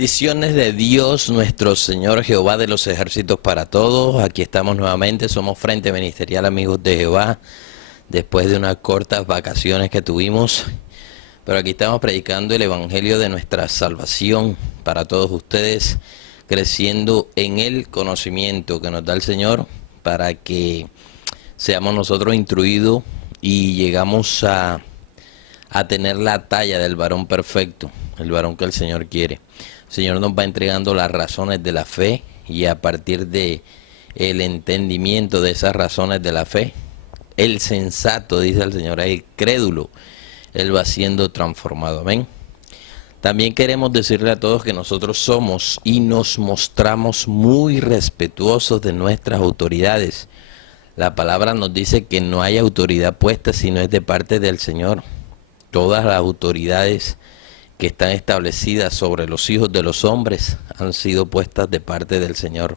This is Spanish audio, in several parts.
Bendiciones de Dios, nuestro Señor Jehová de los ejércitos para todos. Aquí estamos nuevamente, somos Frente Ministerial Amigos de Jehová, después de unas cortas vacaciones que tuvimos. Pero aquí estamos predicando el Evangelio de nuestra salvación para todos ustedes, creciendo en el conocimiento que nos da el Señor para que seamos nosotros instruidos y llegamos a tener la talla del varón perfecto, el varón que el Señor quiere. El Señor nos va entregando las razones de la fe y a partir de el entendimiento de esas razones de la fe, el sensato, dice el Señor, el crédulo, él va siendo transformado. Amén. También queremos decirle a todos que nosotros somos y nos mostramos muy respetuosos de nuestras autoridades. La palabra nos dice que no hay autoridad puesta si no es de parte del Señor. Todas las autoridades que están establecidas sobre los hijos de los hombres han sido puestas de parte del Señor.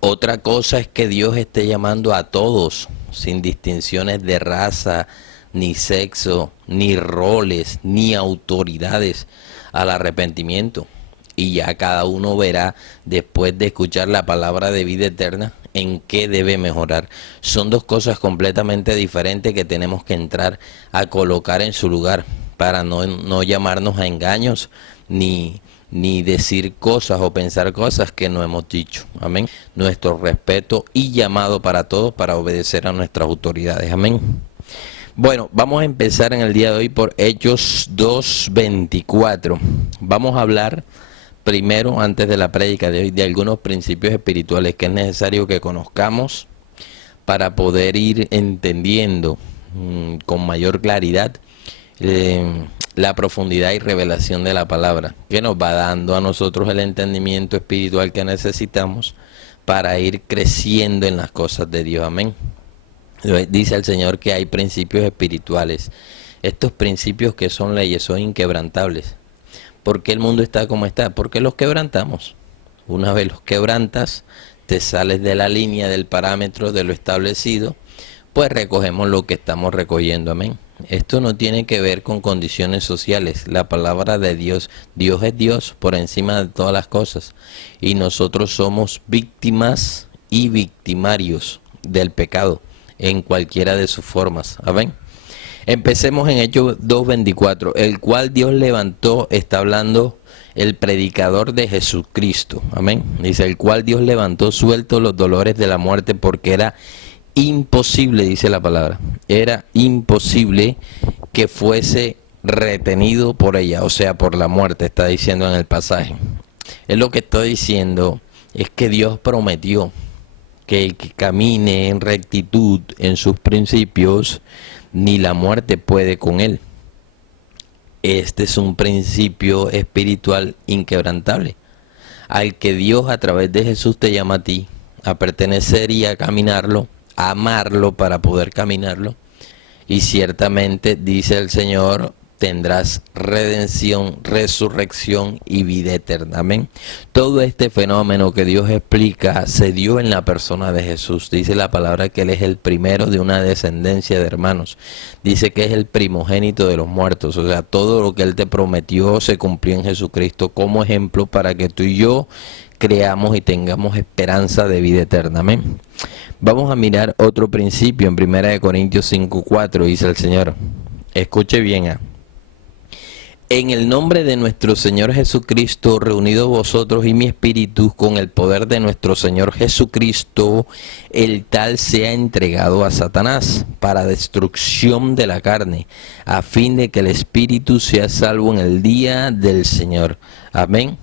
Otra cosa es que Dios esté llamando a todos, sin distinciones de raza, ni sexo, ni roles, ni autoridades, al arrepentimiento. Y ya cada uno verá, después de escuchar la palabra de vida eterna, en qué debe mejorar. Son dos cosas completamente diferentes que tenemos que entrar a colocar en su lugar para no llamarnos a engaños ni decir cosas o pensar cosas que no hemos dicho. Amén. Nuestro respeto y llamado para todos para obedecer a nuestras autoridades. Amén. Bueno, vamos a empezar en el día de hoy por Hechos 2:24. Vamos a hablar primero, antes de la prédica de hoy, de algunos principios espirituales que es necesario que conozcamos para poder ir entendiendo con mayor claridad la profundidad y revelación de la palabra, que nos va dando a nosotros el entendimiento espiritual que necesitamos para ir creciendo en las cosas de Dios. Amén. Dice el Señor que hay principios espirituales. Estos principios que son leyes son inquebrantables. ¿Por qué el mundo está como está? Porque los quebrantamos. Una vez los quebrantas, te sales de la línea, del parámetro, de lo establecido, pues recogemos lo que estamos recogiendo. Amén. Esto no tiene que ver con condiciones sociales. La palabra de Dios, Dios es Dios por encima de todas las cosas. Y nosotros somos víctimas y victimarios del pecado en cualquiera de sus formas. Amén. Empecemos en Hechos 2:24, el cual Dios levantó, está hablando el predicador de Jesucristo. Amén. Dice, el cual Dios levantó suelto los dolores de la muerte, porque era imposible, dice la palabra, era imposible que fuese retenido por ella, o sea, por la muerte, está diciendo en el pasaje. Es lo que está diciendo, es que Dios prometió que el que camine en rectitud en sus principios, ni la muerte puede con él. Este es un principio espiritual inquebrantable, al que Dios a través de Jesús te llama a ti, a pertenecer y a caminarlo, a amarlo para poder caminarlo. Y ciertamente, dice el Señor, tendrás redención, resurrección y vida eterna. Amén. Todo este fenómeno que Dios explica se dio en la persona de Jesús. Dice la palabra que Él es el primero de una descendencia de hermanos. Dice que es el primogénito de los muertos. O sea, todo lo que Él te prometió se cumplió en Jesucristo como ejemplo para que tú y yo creamos y tengamos esperanza de vida eterna. Amén. Vamos a mirar otro principio en 1 Corintios 5:4. Dice el Señor, escuche bien. En el nombre de nuestro Señor Jesucristo, reunidos vosotros y mi espíritu con el poder de nuestro Señor Jesucristo, el tal sea entregado a Satanás para destrucción de la carne, a fin de que el espíritu sea salvo en el día del Señor. Amén.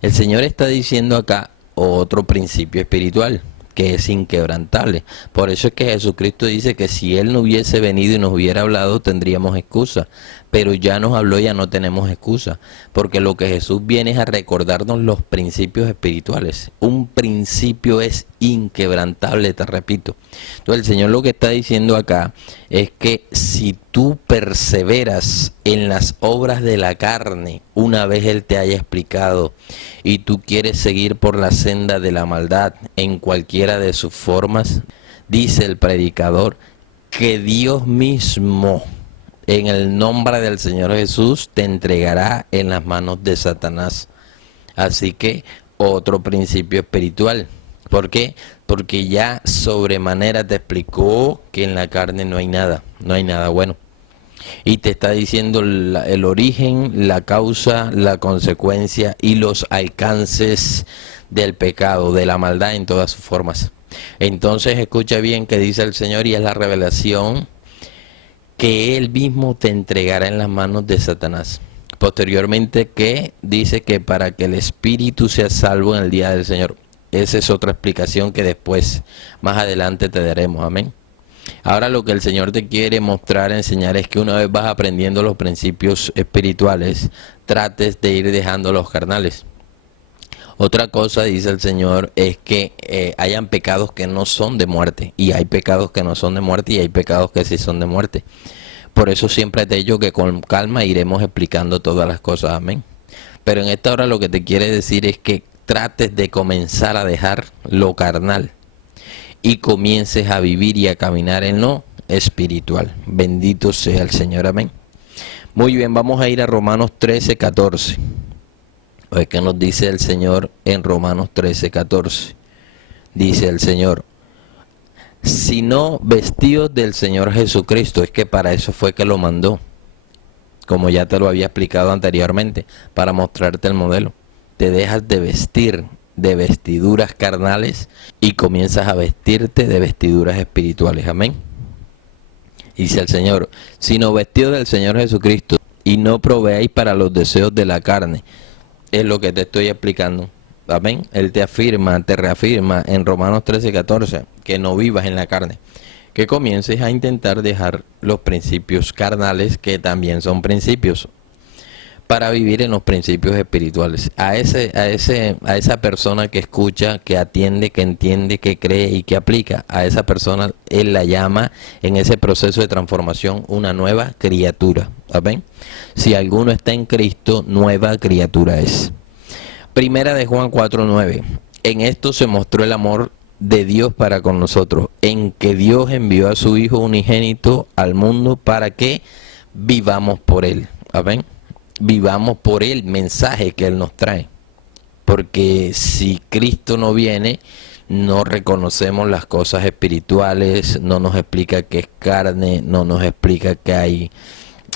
El Señor está diciendo acá otro principio espiritual que es inquebrantable. Por eso es que Jesucristo dice que si Él no hubiese venido y nos hubiera hablado, tendríamos excusa. Pero ya nos habló, ya no tenemos excusa. Porque lo que Jesús viene es a recordarnos los principios espirituales. Un principio es inquebrantable, te repito. Entonces el Señor lo que está diciendo acá es que si tú perseveras en las obras de la carne, una vez Él te haya explicado, y tú quieres seguir por la senda de la maldad en cualquiera de sus formas, dice el predicador, que Dios mismo, en el nombre del Señor Jesús, te entregará en las manos de Satanás. Así que otro principio espiritual. ¿Por qué? Porque ya sobremanera te explicó que en la carne no hay nada bueno. Y te está diciendo el origen, la causa, la consecuencia y los alcances del pecado, de la maldad en todas sus formas. Entonces escucha bien que dice el Señor, y es la revelación que Él mismo te entregará en las manos de Satanás. Posteriormente que dice que para que el espíritu sea salvo en el día del Señor. Esa es otra explicación que después, más adelante te daremos. Amén. Ahora lo que el Señor te quiere mostrar, enseñar, es que una vez vas aprendiendo los principios espirituales, trates de ir dejando los carnales. Otra cosa, dice el Señor, es que hayan pecados que no son de muerte, y hay pecados que no son de muerte, y hay pecados que sí son de muerte. Por eso siempre te digo que con calma iremos explicando todas las cosas, amén. Pero en esta hora lo que te quiere decir es que trates de comenzar a dejar lo carnal y comiences a vivir y a caminar en lo espiritual. Bendito sea el Señor, amén. Muy bien, vamos a ir a Romanos 13:14. ¿Qué nos dice el Señor en Romanos 13:14? Dice el Señor, sino vestidos del Señor Jesucristo. Es que para eso fue que lo mandó, como ya te lo había explicado anteriormente, para mostrarte el modelo. Te dejas de vestir de vestiduras carnales y comienzas a vestirte de vestiduras espirituales. Amén. Dice el Señor, sino vestidos del Señor Jesucristo, y no proveáis para los deseos de la carne. Es lo que te estoy explicando. Amén. Él te afirma, te reafirma en Romanos 13:14 que no vivas en la carne, que comiences a intentar dejar los principios carnales, que también son principios, para vivir en los principios espirituales. A esa persona que escucha, que atiende, que entiende, que cree y que aplica, a esa persona Él la llama en ese proceso de transformación una nueva criatura. ¿Amén? Si alguno está en Cristo, nueva criatura es. Primera de Juan 4:9. En esto se mostró el amor de Dios para con nosotros, en que Dios envió a su Hijo unigénito al mundo para que vivamos por Él. Amén. Vivamos por el mensaje que Él nos trae. Porque si Cristo no viene, no reconocemos las cosas espirituales, no nos explica qué es carne, no nos explica que hay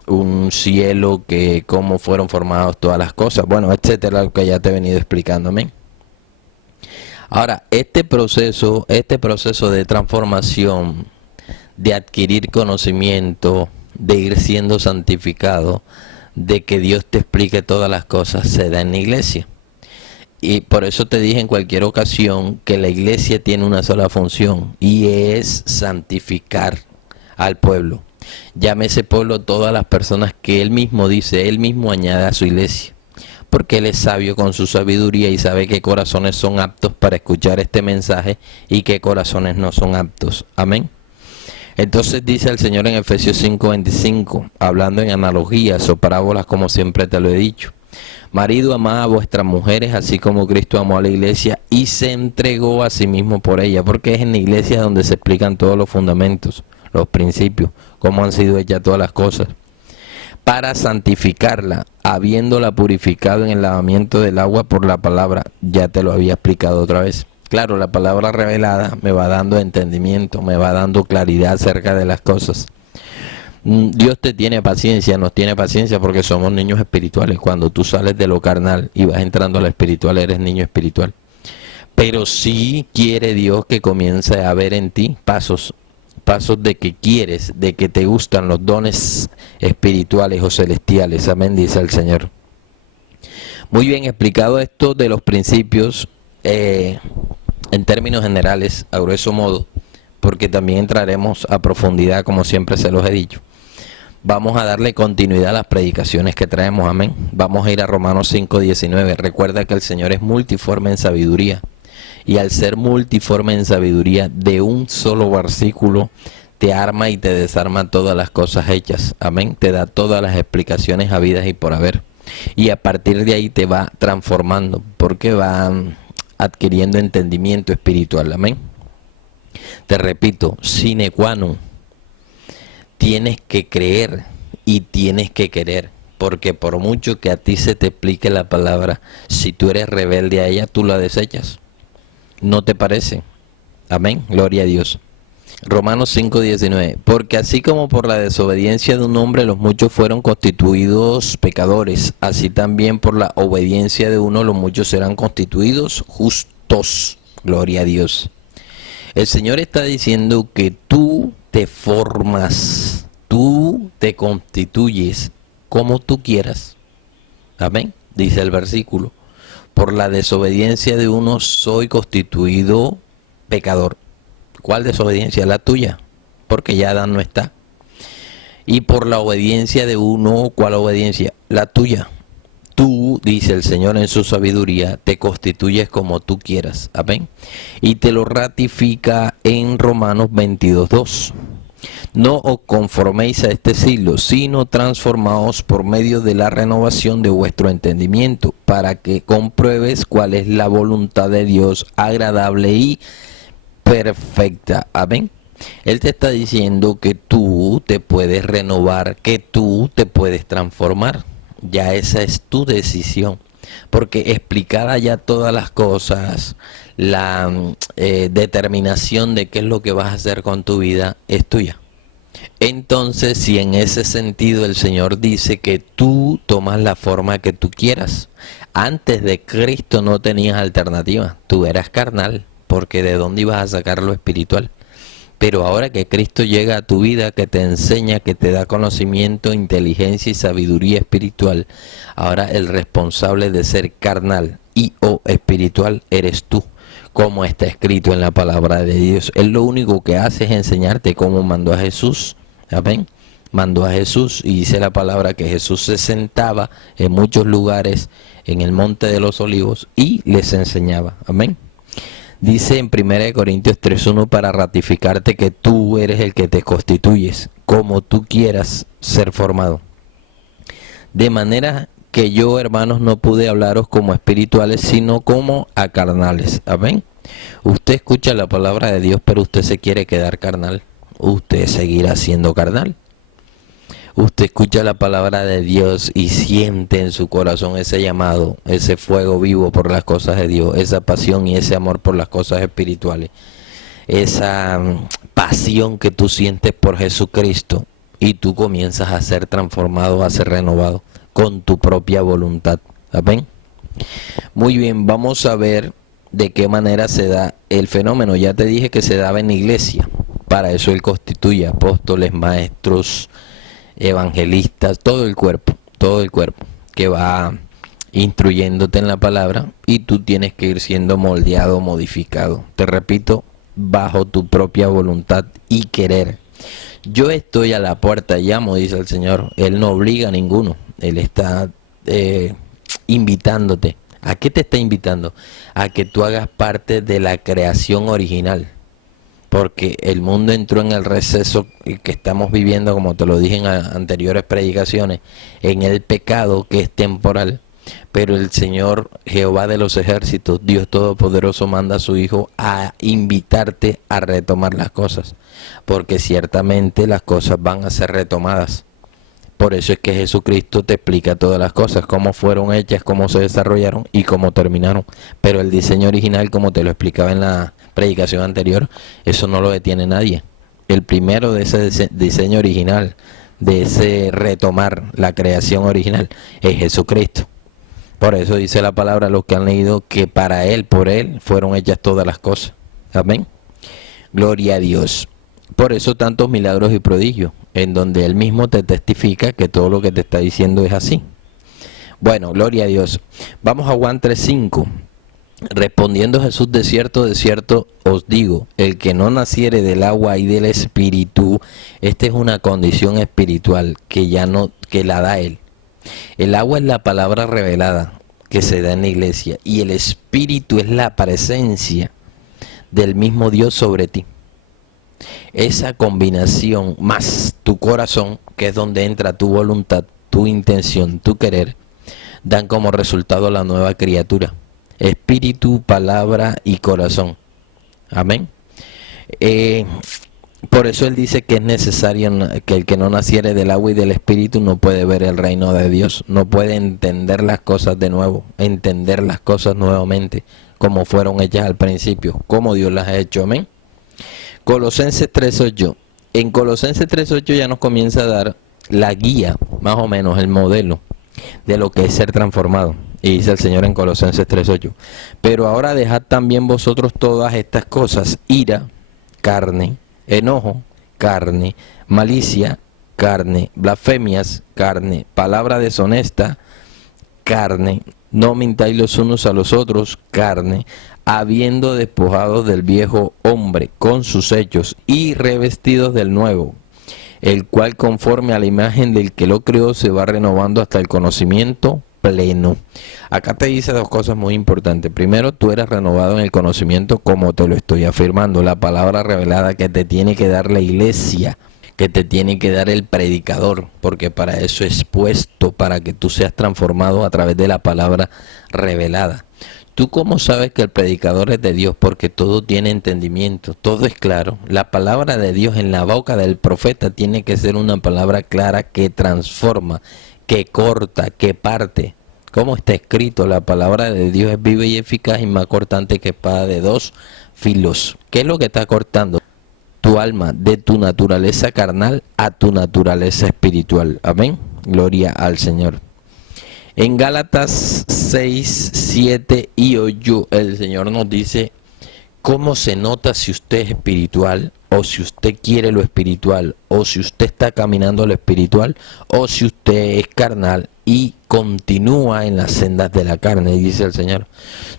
un cielo, que cómo fueron formadas todas las cosas, bueno, etcétera, lo que ya te he venido explicándome. Ahora, este proceso de transformación, de adquirir conocimiento, de ir siendo santificado, de que Dios te explique todas las cosas, se da en la iglesia. Y por eso te dije en cualquier ocasión que la iglesia tiene una sola función, y es santificar al pueblo. Llámese pueblo todas las personas que Él mismo dice, Él mismo añade a su iglesia, porque Él es sabio con su sabiduría y sabe qué corazones son aptos para escuchar este mensaje y qué corazones no son aptos. Amén. Entonces dice el Señor en Efesios 5:25, hablando en analogías o parábolas, como siempre te lo he dicho: marido, amad a vuestras mujeres, así como Cristo amó a la iglesia y se entregó a sí mismo por ella. Porque es en la iglesia donde se explican todos los fundamentos, los principios, cómo han sido hechas todas las cosas, para santificarla, habiéndola purificado en el lavamiento del agua por la palabra. Ya te lo había explicado otra vez. Claro, la palabra revelada me va dando entendimiento, me va dando claridad acerca de las cosas. Dios te tiene paciencia, nos tiene paciencia, porque somos niños espirituales. Cuando tú sales de lo carnal y vas entrando a lo espiritual, eres niño espiritual. Pero sí quiere Dios que comience a ver en ti pasos de que quieres, de que te gustan los dones espirituales o celestiales. Amén, dice el Señor. Muy bien explicado esto de los principios, en términos generales, a grueso modo, porque también entraremos a profundidad, como siempre se los he dicho. Vamos a darle continuidad a las predicaciones que traemos, amén. Vamos a ir a Romanos 5:19. Recuerda que el Señor es multiforme en sabiduría, y al ser multiforme en sabiduría, de un solo versículo te arma y te desarma todas las cosas hechas, amén. Te da todas las explicaciones habidas y por haber, y a partir de ahí te va transformando, porque va adquiriendo entendimiento espiritual, amén. Te repito, sine qua non, tienes que creer y tienes que querer porque por mucho que a ti se te explique la palabra, si tú eres rebelde a ella, tú la desechas. ¿No te parece? Amén, gloria a Dios. Romanos 5:19, porque así como por la desobediencia de un hombre los muchos fueron constituidos pecadores, así también por la obediencia de uno los muchos serán constituidos justos. Gloria a Dios. El Señor está diciendo que tú te formas, tú te constituyes como tú quieras. Amén, dice el versículo. Por la desobediencia de uno soy constituido pecador. ¿Cuál desobediencia? La tuya, porque ya Adán no está. Y por la obediencia de uno, ¿cuál obediencia? La tuya. Tú, dice el Señor en su sabiduría, te constituyes como tú quieras. Amén. Y te lo ratifica en Romanos 22:2. No os conforméis a este siglo, sino transformaos por medio de la renovación de vuestro entendimiento, para que compruebes cuál es la voluntad de Dios agradable y perfecta. Amén. Él te está diciendo que tú te puedes renovar, que tú te puedes transformar. Ya esa es tu decisión. Porque explicada ya todas las cosas, la determinación de qué es lo que vas a hacer con tu vida es tuya. Entonces, si en ese sentido el Señor dice que tú tomas la forma que tú quieras, antes de Cristo no tenías alternativa, tú eras carnal, porque ¿de dónde ibas a sacar lo espiritual? Pero ahora que Cristo llega a tu vida, que te enseña, que te da conocimiento, inteligencia y sabiduría espiritual, ahora el responsable de ser carnal y o espiritual eres tú, como está escrito en la palabra de Dios. Él lo único que hace es enseñarte cómo mandó a Jesús. Amén. Mandó a Jesús y dice la palabra que Jesús se sentaba en muchos lugares en el monte de los olivos y les enseñaba. Amén. Dice en 1 Corintios 3:1 para ratificarte que tú eres el que te constituyes como tú quieras ser formado. De manera que yo, hermanos, no pude hablaros como espirituales, sino como a carnales. Amén. Usted escucha la palabra de Dios, pero usted se quiere quedar carnal. Usted seguirá siendo carnal. Usted escucha la palabra de Dios y siente en su corazón ese llamado, ese fuego vivo por las cosas de Dios, esa pasión y ese amor por las cosas espirituales, esa pasión que tú sientes por Jesucristo y tú comienzas a ser transformado, a ser renovado con tu propia voluntad. Amén. Muy bien, vamos a ver de qué manera se da el fenómeno. Ya te dije que se daba en la iglesia. Para eso Él constituye apóstoles, maestros, evangelistas, todo el cuerpo que va instruyéndote en la palabra y tú tienes que ir siendo moldeado, modificado. Te repito, bajo tu propia voluntad y querer. Yo estoy a la puerta, llamo, dice el Señor. Él no obliga a ninguno. Él está invitándote. ¿A qué te está invitando? A que tú hagas parte de la creación original. Porque el mundo entró en el receso que estamos viviendo, como te lo dije en anteriores predicaciones, en el pecado que es temporal. Pero el Señor Jehová de los ejércitos, Dios Todopoderoso, manda a su Hijo a invitarte a retomar las cosas. Porque ciertamente las cosas van a ser retomadas. Por eso es que Jesucristo te explica todas las cosas, cómo fueron hechas, cómo se desarrollaron y cómo terminaron. Pero el diseño original, como te lo explicaba en la predicación anterior, eso no lo detiene nadie. El primero de ese diseño original, de ese retomar la creación original, es Jesucristo. Por eso dice la palabra, los que han leído, que para Él, por Él, fueron hechas todas las cosas. Amén. Gloria a Dios. Por eso tantos milagros y prodigios, en donde Él mismo te testifica que todo lo que te está diciendo es así. Bueno, gloria a Dios. Vamos a Juan 3:5. Respondiendo Jesús, de cierto os digo, el que no naciere del agua y del espíritu, esta es una condición espiritual que la da Él. El agua es la palabra revelada que se da en la iglesia y el espíritu es la presencia del mismo Dios sobre ti. Esa combinación más tu corazón, que es donde entra tu voluntad, tu intención, tu querer, dan como resultado la nueva criatura. Espíritu, palabra y corazón. Amén. Por eso él dice que es necesario que el que no naciere del agua y del espíritu no puede ver el reino de Dios, no puede entender las cosas de nuevo, entender las cosas nuevamente, como fueron hechas al principio, como Dios las ha hecho. Amén. Colosenses 3:8. En Colosenses 3:8 ya nos comienza a dar la guía, más o menos el modelo de lo que es ser transformado. Y dice el Señor en Colosenses 3:8. Pero ahora dejad también vosotros todas estas cosas: ira, carne, enojo, carne, malicia, carne, blasfemias, carne, palabra deshonesta, carne. No mintáis los unos a los otros, carne, habiendo despojado del viejo hombre con sus hechos y revestidos del nuevo, el cual conforme a la imagen del que lo creó se va renovando hasta el conocimiento pleno. Acá te dice dos cosas muy importantes. Primero, tú eres renovado en el conocimiento, como te lo estoy afirmando, la palabra revelada que te tiene que dar la iglesia, que te tiene que dar el predicador, porque para eso es puesto, para que tú seas transformado a través de la palabra revelada. ¿Tú cómo sabes que el predicador es de Dios? Porque todo tiene entendimiento, todo es claro. La palabra de Dios en la boca del profeta tiene que ser una palabra clara que transforma, que corta, que parte. Como está escrito, la palabra de Dios es viva y eficaz y más cortante que espada de dos filos. ¿Qué es lo que está cortando? Tu alma, de tu naturaleza carnal a tu naturaleza espiritual. Amén. Gloria al Señor. En Gálatas 6, 7 y 8 el Señor nos dice cómo se nota si usted es espiritual, o si usted quiere lo espiritual, o si usted está caminando lo espiritual, o si usted es carnal y continúa en las sendas de la carne. Y dice el Señor: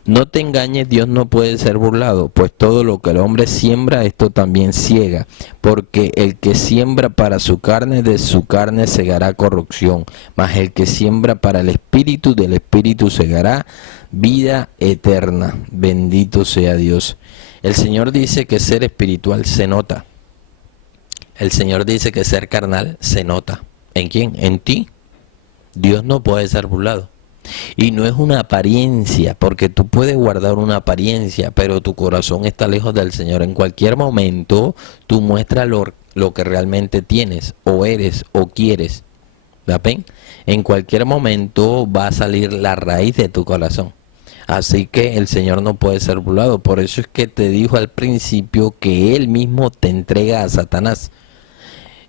no te engañes, Dios no puede ser burlado, pues todo lo que el hombre siembra, esto también ciega, porque el que siembra para su carne, de su carne segará corrupción, mas el que siembra para el espíritu, del espíritu segará vida eterna. Bendito sea Dios. El Señor dice que ser espiritual se nota. El Señor dice que ser carnal se nota. ¿En quién? En ti. Dios no puede ser burlado. Y no es una apariencia, porque tú puedes guardar una apariencia, pero tu corazón está lejos del Señor. En cualquier momento tú muestras lo que realmente tienes, o eres, o quieres. ¿Ven? En cualquier momento va a salir la raíz de tu corazón. Así que el Señor no puede ser burlado. Por eso es que te dijo al principio que Él mismo te entrega a Satanás.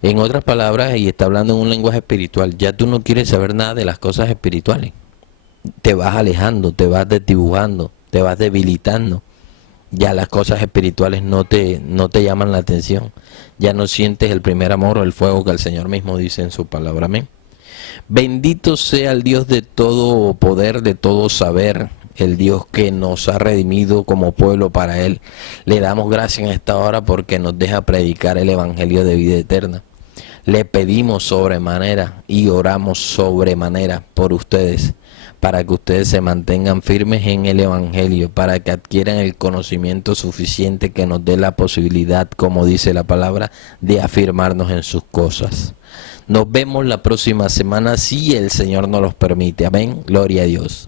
En otras palabras, y está hablando en un lenguaje espiritual, ya tú no quieres saber nada de las cosas espirituales. Te vas alejando, te vas desdibujando, te vas debilitando. Ya las cosas espirituales no te llaman la atención. Ya no sientes el primer amor o el fuego que el Señor mismo dice en su palabra. Amén. Bendito sea el Dios de todo poder, de todo saber, el Dios que nos ha redimido como pueblo para Él. Le damos gracias en esta hora porque nos deja predicar el Evangelio de vida eterna. Le pedimos sobremanera y oramos sobremanera por ustedes, para que ustedes se mantengan firmes en el Evangelio, para que adquieran el conocimiento suficiente que nos dé la posibilidad, como dice la palabra, de afirmarnos en sus cosas. Nos vemos la próxima semana si el Señor nos los permite. Amén. Gloria a Dios.